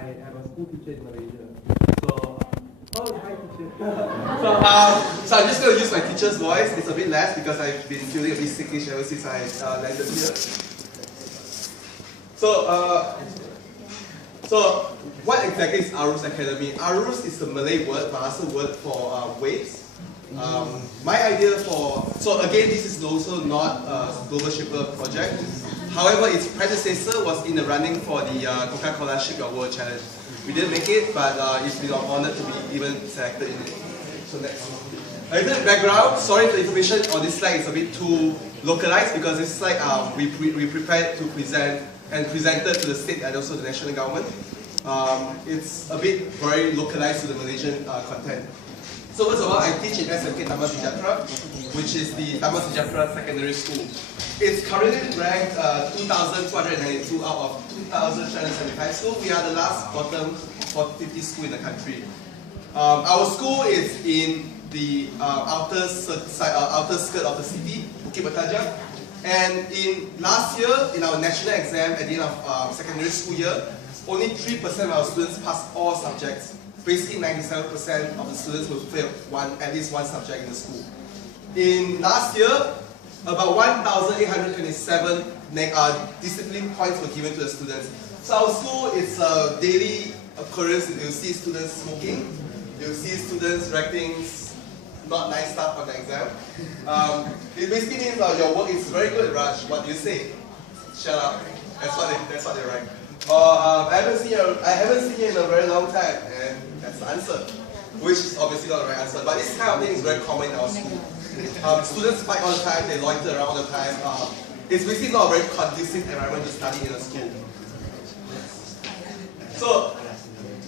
I am a school teacher in Malaysia. So, oh, hi teacher. So I'm just going to use my teacher's voice. It's a bit less because I've been feeling a bit sickish ever since I landed here. So what exactly is Arus Academy? Arus is a Malay word, Bahasa word for waves. My idea so again, this is also not a Global Shipper project. However, its predecessor was in the running for the Coca-Cola Ship Your World Challenge. We didn't make it, but it's been an honor to be even selected in it. So next. A little background. Sorry for the information on this slide is a bit too localized because this slide we prepared to present and presented to the state and also the national government. It's a bit very localized to the Malaysian content. So first of all, I teach in SMK Taman Sejahtera, which is the Taman Sejahtera Secondary School. It's currently ranked 2,292 out of 2,375 schools. We are the last bottom 50 school in the country. Our school is in the outer skirt of the city, Bukit Bertajam. And in last year, in our national exam at the end of secondary school year, only 3% of our students passed all subjects. Basically, 97% of the students will fail at least one subject in the school. In last year, about 1,827 discipline points were given to the students. So our school is a daily occurrence. You'll see students smoking. You'll see students writing not nice stuff on the exam. It basically means your work is very good, Raj. What do you say? Shut up. That's what they write. I haven't seen you in a very long time, and that's the answer. Which is obviously not the right answer, but this kind of thing is very common in our school. Students fight all the time, they loiter around all the time. It's basically not a very conducive environment to study in a school. So,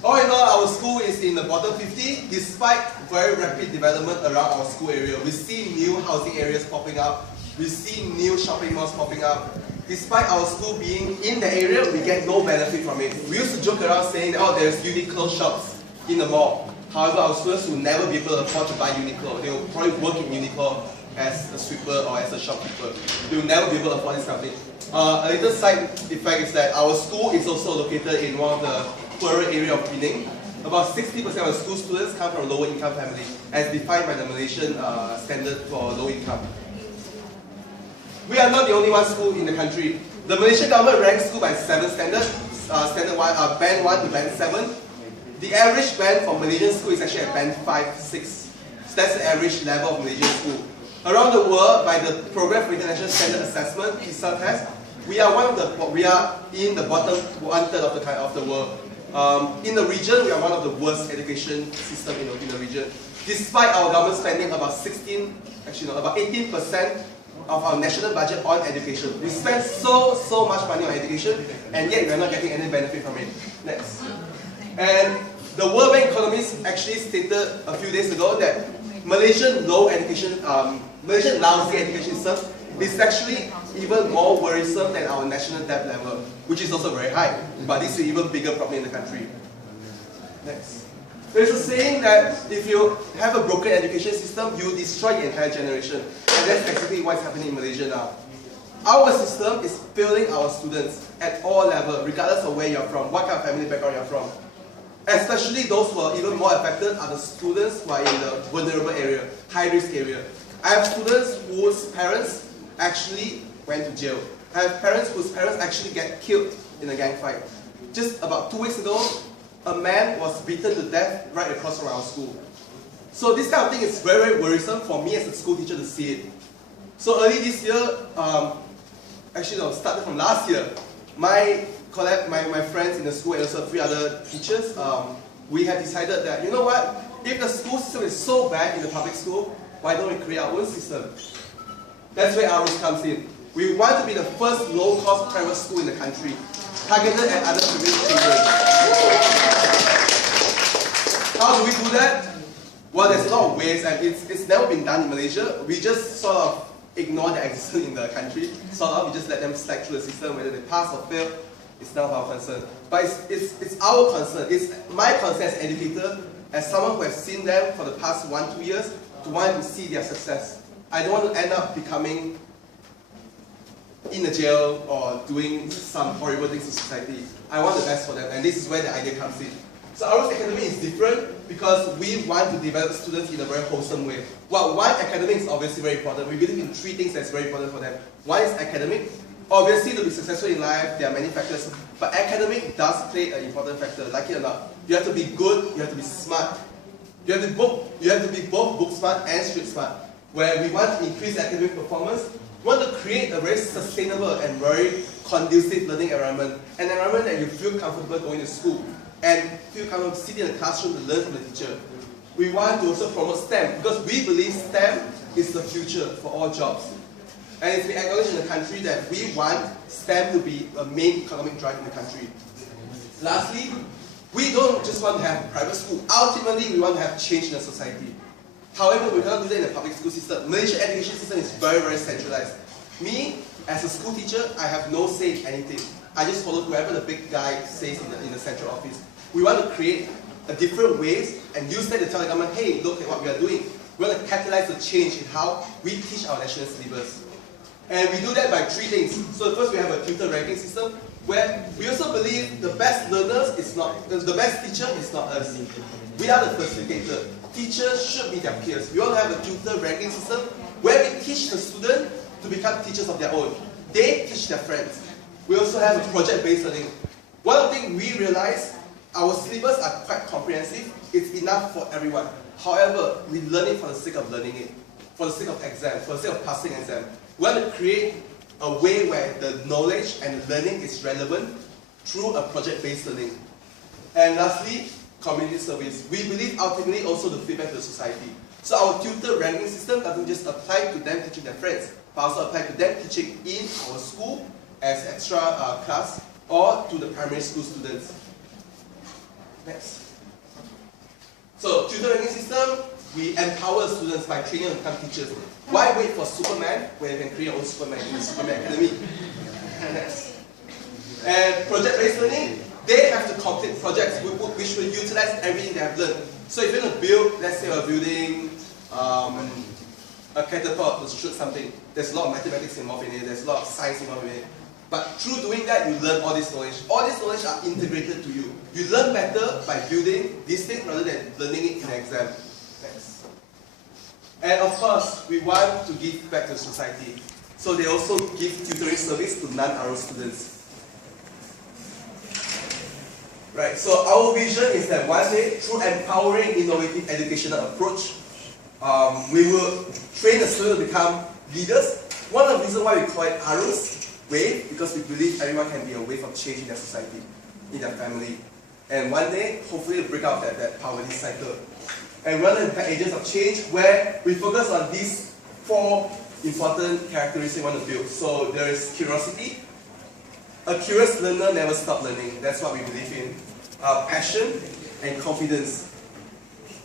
all in all, our school is in the bottom 50. Despite very rapid development around our school area, we see new housing areas popping up. We see new shopping malls popping up. Despite our school being in the area, we get no benefit from it. We used to joke around saying, oh, there's Uniqlo shops in the mall. However, our students will never be able to afford to buy Uniqlo. They will probably work in Uniqlo as a sweeper or as a shopkeeper. They will never be able to afford this kind of thing. A little side effect is that our school is also located in one of the poorer area of Penang. About 60% of the school students come from lower income family, as defined by the Malaysian standard for low income. We are not the only one school in the country. The Malaysian government ranks school by 7 standards. Standard 1, band 1 to band 7. The average band for Malaysian school is actually at band 5, 6. So that's the average level of Malaysian school. Around the world, by the Program for International Standard Assessment (PISA) test, we are in the bottom 1/3 of the world. In the region, we are one of the worst education system in the region. Despite our government spending about 18% of our national budget on education. We spend so much money on education, and yet we are not getting any benefit from it. Next. And the World Bank economists actually stated a few days ago that Malaysian lousy education system is actually even more worrisome than our national debt level, which is also very high. But this is an even bigger problem in the country. Next. There's a saying that if you have a broken education system, you destroy the entire generation. And that's exactly what's happening in Malaysia now. Our system is failing our students at all levels, regardless of where you're from, what kind of family background you're from. Especially those who are even more affected are the students who are in the vulnerable area, high-risk area. I have students whose parents actually went to jail. I have parents whose parents actually get killed in a gang fight. Just about 2 weeks ago, a man was beaten to death right across from our school. So this kind of thing is very worrisome for me as a school teacher to see it. So early this year, started from last year, my friends in the school and also 3 other teachers, we have decided that, you know what, if the school system is so bad in the public school, why don't we create our own system? That's where Arus comes in. We want to be the first low-cost private school in the country, targeted at underprivileged children. How do we do that? Well, there's a lot of ways, and it's never been done in Malaysia. We just sort of ignore their existence in the country. We just let them slide through the system, whether they pass or fail. It's none of our concern. But it's our concern. It's my concern as an educator, as someone who has seen them for the past 1-2 years, to want to see their success. I don't want to end up becoming in the jail or doing some horrible things to society. I want the best for them, and this is where the idea comes in. So Arus Academy is different because we want to develop students in a very wholesome way. Well, one, academic is obviously very important. We believe in 3 things that's very important for them. One is academic. Obviously, to be successful in life, there are many factors, but academic does play an important factor, like it or not. You have to be good, you have to be smart. You have to be both book smart and street smart. Where we want to increase academic performance, we want to create a very sustainable and very conducive learning environment. An environment that you feel comfortable going to school and feel comfortable sitting in the classroom to learn from the teacher. We want to also promote STEM because we believe STEM is the future for all jobs. And it's been acknowledged in the country that we want STEM to be a main economic drive in the country. Lastly, we don't just want to have private school. Ultimately, we want to have change in the society. However, we cannot do that in the public school system. Malaysian education system is very, very centralized. Me, as a school teacher, I have no say in anything. I just follow whoever the big guy says in the central office. We want to create a different ways and use that to tell the government, hey, look at what we are doing. We want to capitalize the change in how we teach our national syllabus. And we do that by 3 things. So first we have a tutor ranking system where we also believe the best learners is not, the best teacher is not us. We are the facilitator. Teachers should be their peers. We want to have a tutor ranking system where we teach the student to become teachers of their own. They teach their friends. We also have a project-based learning. One of the things we realize, our syllabus are quite comprehensive. It's enough for everyone. However, we learn it for the sake of learning it, for the sake of exam, for the sake of passing exam. We want to create a way where the knowledge and the learning is relevant through a project-based learning. And lastly, community service. We believe ultimately also the feedback to the society. So our tutor ranking system doesn't just apply to them teaching their friends, but also apply to them teaching in our school as extra class or to the primary school students. Next. So tutor ranking system, we empower students by training them to become teachers. Why wait for Superman when you can create your own Superman in the Superman Academy? Next. And project-based learning, they have to complete projects which will utilize everything they have learned. So if you're going to build, let's say we're building a catapult to shoot something, there's a lot of mathematics involved in it, there's a lot of science involved in it. But through doing that, you learn all this knowledge. All this knowledge are integrated to you. You learn better by building these things rather than learning it in an exam. Next. And of course, we want to give back to society. So they also give tutoring service to non-RO students. Right, so our vision is that one day, through empowering innovative educational approach, we will train the students to become leaders. One of the reasons why we call it Arus Wave, because we believe everyone can be a wave of change in their society, in their family. And one day, hopefully we'll break out that poverty cycle. And we want to impact agents of change where we focus on these 4 important characteristics we want to build. So there is curiosity. A curious learner never stops learning. That's what we believe in. Passion and confidence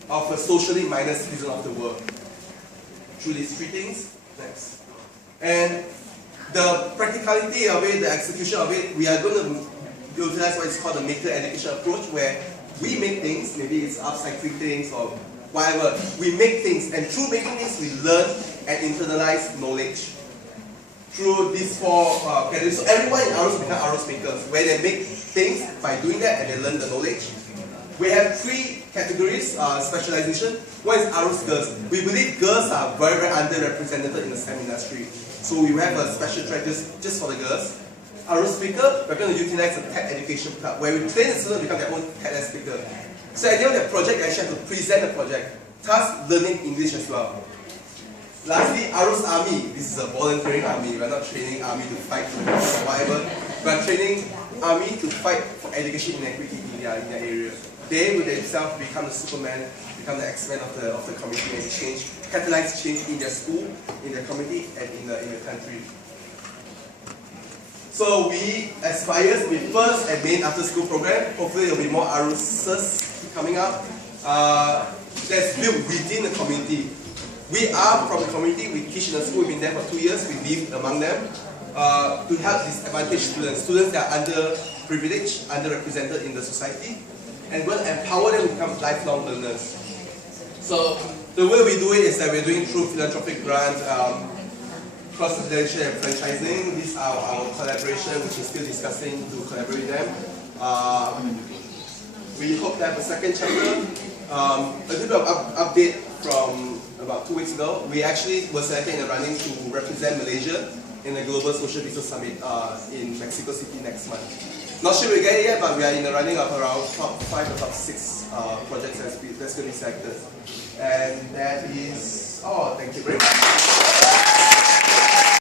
of a socially minded citizen of the world. Through these 3 things. Next. And the practicality of it, the execution of it, we are going to utilize what is called the maker education approach, where we make things, maybe it's upcycling things or whatever. We make things, and through making things, we learn and internalize knowledge. Through these 4 categories. So everyone in Arus become Arus makers, where they make things by doing that and they learn the knowledge. We have 3 categories, specialization. One is Arus girls. We believe girls are very, very underrepresented in the STEM industry. So we have a special track just for the girls. Arus speaker, we're going to utilize a TED education club, where we train the students to become their own TED speaker. So at the end of that project, they actually have to present the project, thus learning English as well. Lastly, Arus Army. This is a volunteering army. We're not training army to fight for whatever. We're training army to fight for education inequity in their area. They will themselves become the Superman, become the X-Men of the community and change, catalyze change in their school, in their community, and in the country. So we aspire to be first and main after-school program. Hopefully there will be more Aruses coming up. That's built within the community. We are from the community, we teach in the school, we've been there for 2 years, we live among them to help disadvantaged students, students that are underprivileged, underrepresented in the society, and we'll empower them to become lifelong learners. So the way we do it is that we're doing through philanthropic grants, cross-subsidization and franchising. These are our collaboration, which is still discussing to collaborate with them. We hope to have a second chapter. A little bit of update from about 2 weeks ago. We actually were selected in the running to represent Malaysia in the Global Social Business Summit in Mexico City next month. Not sure we get it yet, but we are in the running of around top 5 or top 6 projects that's going to be selected. And that is all. Thank you very much.